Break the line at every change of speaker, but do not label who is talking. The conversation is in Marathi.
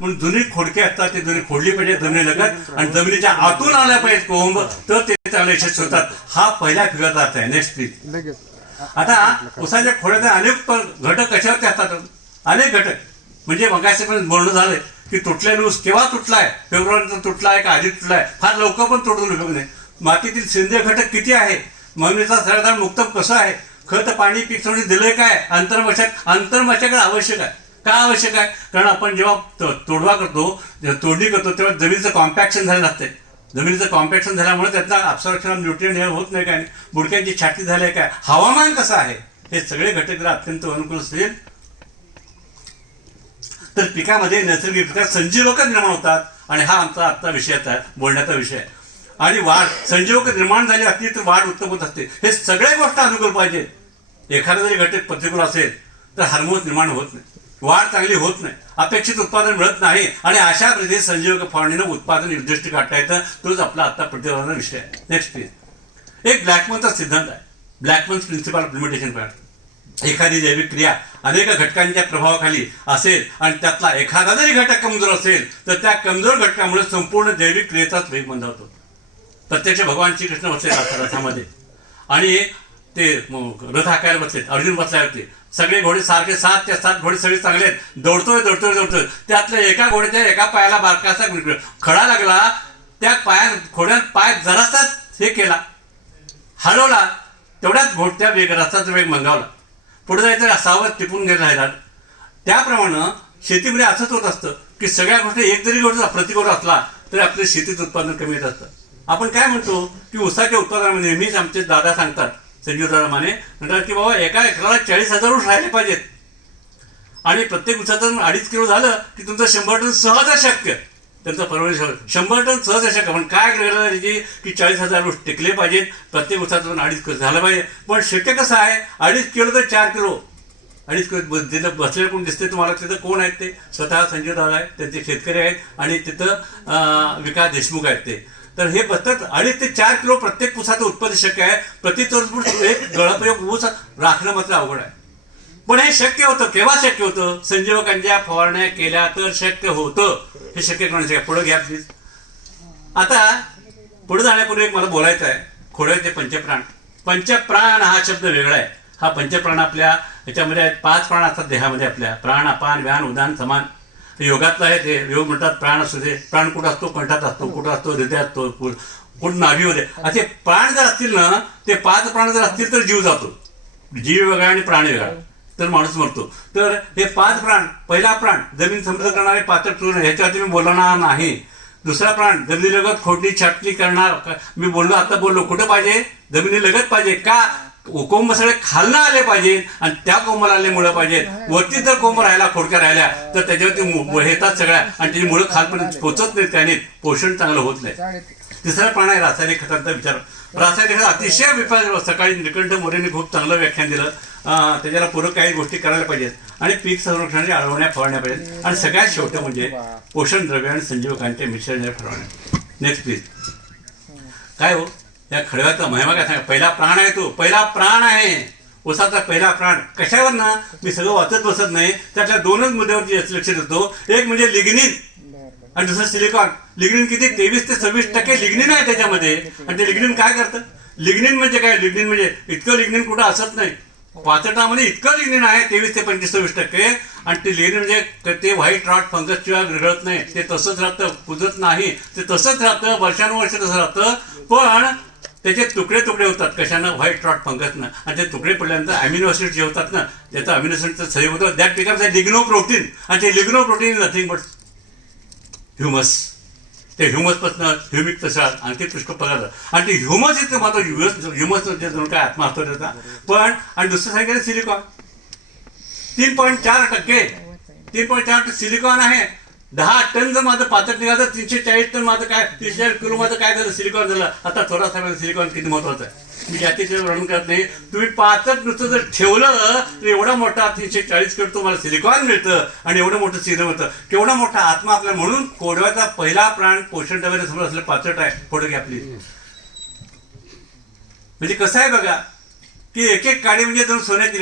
म्हणून जुनी खोडके असतात ते जुनी खोडली पाहिजे जमिनी लगत. आणि जमिनीच्या आतून आल्या पाहिजेत कोंब तर ते चांगले यशस्वी होतात. हा पहिला फिगरचा अर्थ आहे नेक्स्ट प्लीज आता उसाच्या खोड्याचे अनेक घटक कशावरती असतात? अनेक घटक. म्हणजे मगाशी पण बोलणं झालंय की तुटलेला ऊस केव्हा तुटलाय? फेब्रुवारीचा तुटलाय का आधी तुटलाय? फार लवकर पण तुटून उपयोग नाही मातीतील सेंद्रिय घटक किती आहे? ममिनीचा सरदार मुक्तम कसं आहे? खत पाणी पीक सोडून दिलंय काय? अंतर्मशक अंतर्मशक आवश्यक आहे. का आवश्यक आहे? कारण आपण जेव्हा तोडवा करतो तोडणी करतो तेव्हा जमिनीचं कॉम्पॅक्शन झालं असते जमिनीचं कॉम्पॅक्शन झाल्यामुळे त्यातला अब्सॉर्प्शन न्यूट्रिएंट हे होत नाही काय? बुडक्यांची छाटी झाली आहे काय? हवामान कसं आहे? हे सगळे घटक जर अत्यंत अनुकूल असतील तर पिकामध्ये नैसर्गिकरित्या संजीवक निर्माण होतात. आणि हा आमचा आजचा विषयाचा आहे बोलण्याचा विषय आहे. आणि वाढ संजीवक निर्माण झाली असली तर वाढ उत्तम होत असते. हे सगळ्या गोष्ट अनुकूल पाहिजे एखादा जरी घटक प्रतिकूल असेल तर हार्मोन्स निर्माण होत नाही. वाढ चांगली होत नाही. अपेक्षित उत्पादन मिळत नाही. आणि अशा प्रदेश संजीवक फवारणीनं उत्पादन निर्दिष्ट काढता येतं. तोच आपला आता प्रतिपादनाचा विषय आहे. नेक्स्ट प्लीज एक ब्लॅकमनचा सिद्धांत आहे. ब्लॅकमन्स प्रिन्सिपल इम्प्लिमेंटेशन पॅट एखादी जैविक क्रिया अनेक घटकांच्या प्रभावाखाली असेल आणि त्यातला एखादा जरी घटक कमजोर असेल तर त्या कमजोर घटकामुळे संपूर्ण जैविक क्रियेचाच वेग बंद होतो. प्रत्यक्ष भगवान श्रीकृष्ण होते रथ- रथामध्ये आणि ते रथ हाकायला बसलेत अर्जुन बसले होते सगळे घोडे सारखे सात ते सात घोडे सगळे चांगले आहेत. दौडतोय दौडतोय दौडतोय. त्यातल्या एका घोड्याच्या एका पायाला बारकासा खडा लागला त्या पाया घोड्यात पाय जरासाच हे केला. हलवला तेवढ्याच घोडत्या वेग रथाचा वेग मंगावला. पुढे जायचं सावध टिपून घेत राहिला त्याप्रमाणे शेतीमध्ये असंच होत असतं की सगळ्या गोष्टी एक जरी गोष्ट प्रतिकूल असला तरी आपल्या शेतीचं उत्पादन कमी येत असतं. आपण काय म्हणतो की उसाच्या उत्पादनामध्ये नेहमीच आमचे दादा सांगतात संजीव दादा माने. म्हणतात की बाबा एका एकराला चाळीस हजार ऊस राहिले पाहिजेत. आणि प्रत्येक उसाचं अडीच किलो झालं की तुमचं शंभर टन सहज अशक्य. शक्य त्यांचं परवडे शंभर टन सहज अशक्य. शक्य पण काय गरज त्याची की चाळीस हजार ऊस टिकले पाहिजेत? प्रत्येक उसाचं अडीच किलो झालं पाहिजे. पण शक्य कसं आहे? अडीच किलो तर चार किलो. अडीच किलो तिथं बसलेलं कोण दिसते तुम्हाला तिथं कोण आहेत ते? स्वतः संजय दादा आहेत त्यांचे शेतकरी आहेत आणि तिथं विकास देशमुख आहेत ते. तर हे बसतात. अडीच ते चार किलो प्रत्येक ऊसाचं उत्पन्न शक्य आहे. प्रति चौरस एक गळप्रयोग ऊस राखणं मात्र अवघड आहे. पण हे शक्य होतं. केव्हा शक्य होतं? संजीवकांच्या फवारण्या केल्या तर शक्य होतं. हे शक्य करण्याचं पुढे घ्या प्लीज आता पुढे जाण्यापूर्वी एक मला बोलायचं आहे. खोड्याचे पंचप्राण. पंचप्राण हा शब्द वेगळा आहे. हा पंचप्राण आपल्या याच्यामध्ये पाच प्राण असतात देहामध्ये आपल्या. प्राण अपान व्यान उदान समान. योगातलं आहे ते. योग म्हणतात प्राण असू दे प्राण कुठं असतो? कंठात असतो. कुठं असतो? हृदयात असतो? कुठं? नाभीमध्ये असे प्राण जर असतील ना ते पाच प्राण जर असतील तर जीव जातो. जीव वेगळा आणि प्राण वेगळा. तर माणूस मरतो. तर हे पाच प्राण पहिला प्राण जमीन समृद्ध करणारे पाचक चूर्ण ह्याच्यावरती मी बोलणार नाही. दुसरा प्राण जमिनीलगत खोटी छाटणी करणार. मी बोललो आता बोललो. कुठं पाहिजे? जमिनीलगत पाहिजे. का? कोंब सगळे खालनं आले पाहिजेत आणि त्या कोंबाला आले मुळं पाहिजेत वरती जर कोंब राहिला खोडक्या राहिल्या तर त्याच्यावरती येतात सगळ्या. आणि त्याची मुळं खालपर्यंत पोचत नाहीत त्याने. पोषण चांगलं होत नाही. तिसरा प्राण आहे रासायनिक खतांचा विचार. रासायनिक खत अतिशय विफल सकाळी निकंठ मोरेने खूप चांगलं व्याख्यान दिलं. त्याच्याला पूरक काही गोष्टी करायला पाहिजेत. आणि पीक संरक्षणाची अडवण्या फवारण्या पाहिजेत. आणि सगळ्यात शेवटी म्हणजे पोषण द्रव्य आणि संजीवकांचे मिश्रण फवारण्या नेक्स्ट प्लीज काय हो? या खडव्याचा महिमा काय सांगा पहिला प्राण आहे तो पहिला प्राण आहे. उसाचा पहिला प्राण कशावर ना मी सगळं वाचत बसत नाही. त्यातल्या दोनच मुद्द्यावरती लक्ष देतो. एक म्हणजे लिग्निन. आणि दुसरं सिलिकॉन. लिग्निन किती? तेवीस ते सव्वीस टक्के लिग्निन आहे त्याच्यामध्ये. आणि ते लिग्निन काय करतं? लिग्निन म्हणजे काय? लिग्निन म्हणजे इतकं लिग्निन कुठं असत नाही. पाचटामध्ये इतकं लिग्निन आहे तेवीस ते पंचवीस सव्वीस टक्के. आणि ते लिग्निन म्हणजे ते व्हाईट रॉट फंगस शिवाय विरघळत नाही. ते तसंच राहतं कुजत नाही. ते तसंच राहतं वर्षानुवर्ष तसं राहतं. पण त्याचे तुकडे तुकडे होतात कशानं? व्हाईट रॉट फंगसनं आणि ते तुकडे पडल्यानंतर अमिनो ऍसिड जे होतात ना त्याचं अमिनो सही सहयोग होतं. दॅट बिकम्स लिग्नो प्रोटीन आणि ते ligno protein nothing but humus ते ह्युमसपासून ह्युमिक तसाळ आणखी पुष्कळ पदार्थ. आणि ते ह्युमस इथं मात्र ह्युमस ह्युमस म्हणजे जणू काय आत्महत्या असतो पण आणि दुसरं सांगितलं सिलिकॉन तीन पॉईंट चार टक्के. तीन पॉईंट चार टक्के सिलिकॉन आहे. दहा टन जर माझं पाचट निघालं तीनशे चाळीस टन माझं काय तीनशे चाळीस किलो माझं काय झालं? सिलिकॉन झालं. आता थोडासा सिलिकॉन किती महत्वाचं आहे? मी जातीचे वर्णन करत नाही. तुम्ही पाचट नुसतं जर ठेवलं तर एवढा मोठा तीनशे चाळीस किलो तुम्हाला सिलिकॉन मिळतं आणि एवढं मोठं सिरम होतं. केवढा मोठा आत्मा आपल्या म्हणून कोडव्याचा पहिला प्राण पोषण डब्याने समोर असलं पाचट आहे. फोटो घ्या प्लीज म्हणजे कसं आहे बघा की एक एक काडी म्हणजे जणू सोन्यात